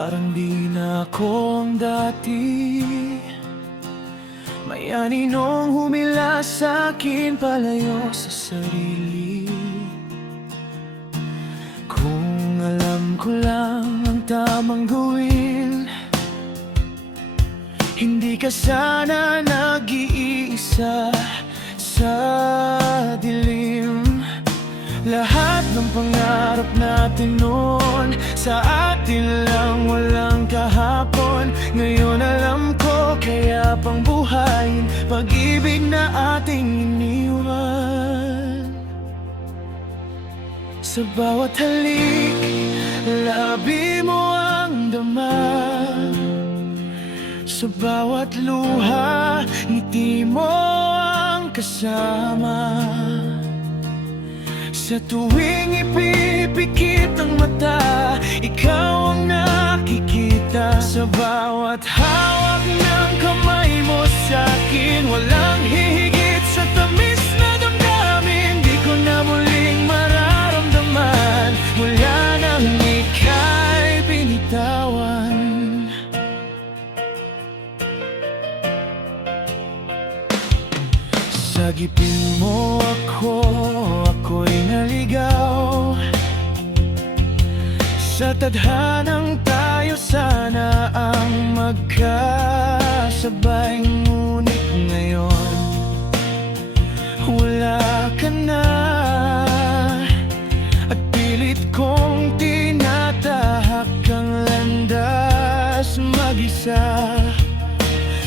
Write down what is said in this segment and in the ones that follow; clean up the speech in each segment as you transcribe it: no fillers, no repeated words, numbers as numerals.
Parang di na ako ang dati. May aninong humila sa'kin palayo sa sarili. Kung alam ko lang ang tamang gawin, hindi ka sana nag-iisa sa dilim. Lahat ng pangarap natin noon sa atin lang, walang kahapon. Ngayon alam ko, kaya pang buhayin pag-ibig na ating iniwan. Sa bawat halik, labi mo ang dama. Sa bawat luha, ngiti mo ang kasama. Sa tuwing ipipikit ang mata, ikaw ang nakikita. Sa bawat hawak ng kamay mo sa'kin, walang hihigit sa tamis na damdamin. Di ko na muling mararamdaman mula nang ika'y binitawan. Sagipin mo ako, ako'y naligaw. Sa tadhanang tayo sana ang magkasabay. Ngunit ngayon, wala ka na. At pilit kong tinatahak ang landas mag-isa.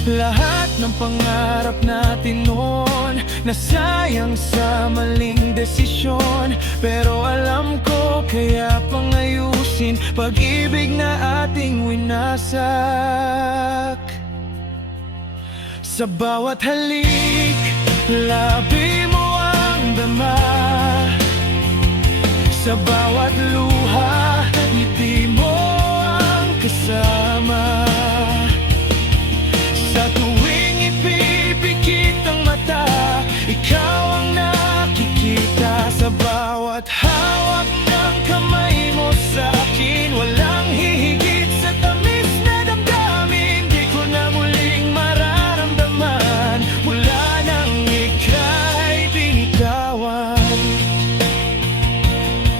Lahat ng pangarap natin noon nasayang sa maling desisyon. Pero alam ko, kaya pang ayusin pag-ibig na ating winasak. Sa bawat halik, labi mo ang dama. Sa bawat luha, ngiti mo ang kasama. Sa tuwing ipipikit ang mata, ikaw ang nakikita. Sa bawat hawak ng kamay mo sa'kin, walang hihigit sa tamis na damdamin. Di ko na muling mararamdaman mula nang ika'y binitawan.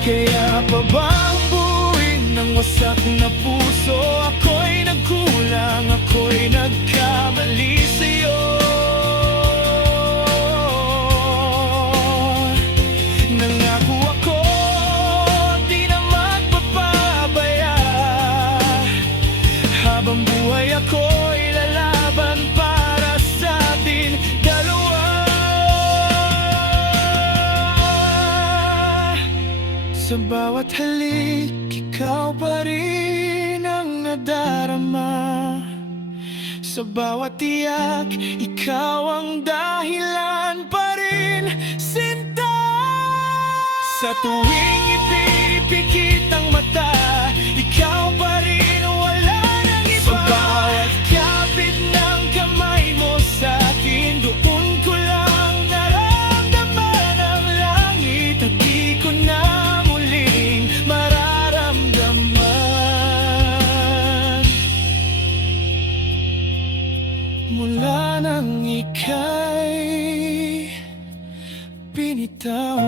Kaya pa bang buuin ng wasak na puso? Ako'y nagkulang, ako'y nagkamali sa'yo. Nangako ako, di na magpapabaya. Habang buhay ako'y lalaban para sa atin dalawa. Sa bawat halik, ikaw pa rin ang nadarama. Sa bawat tiyak, ikaw ang dahilan pa rin, sinta. Sa tuwing ipipikit ang mata, ikaw pa rin, wala nang iba. Sa bawat kapit ng kamay mo sa'kin, doon ko lang naramdaman ang langit. At di ko na muling mararamdaman mula nang ika'y binitaw.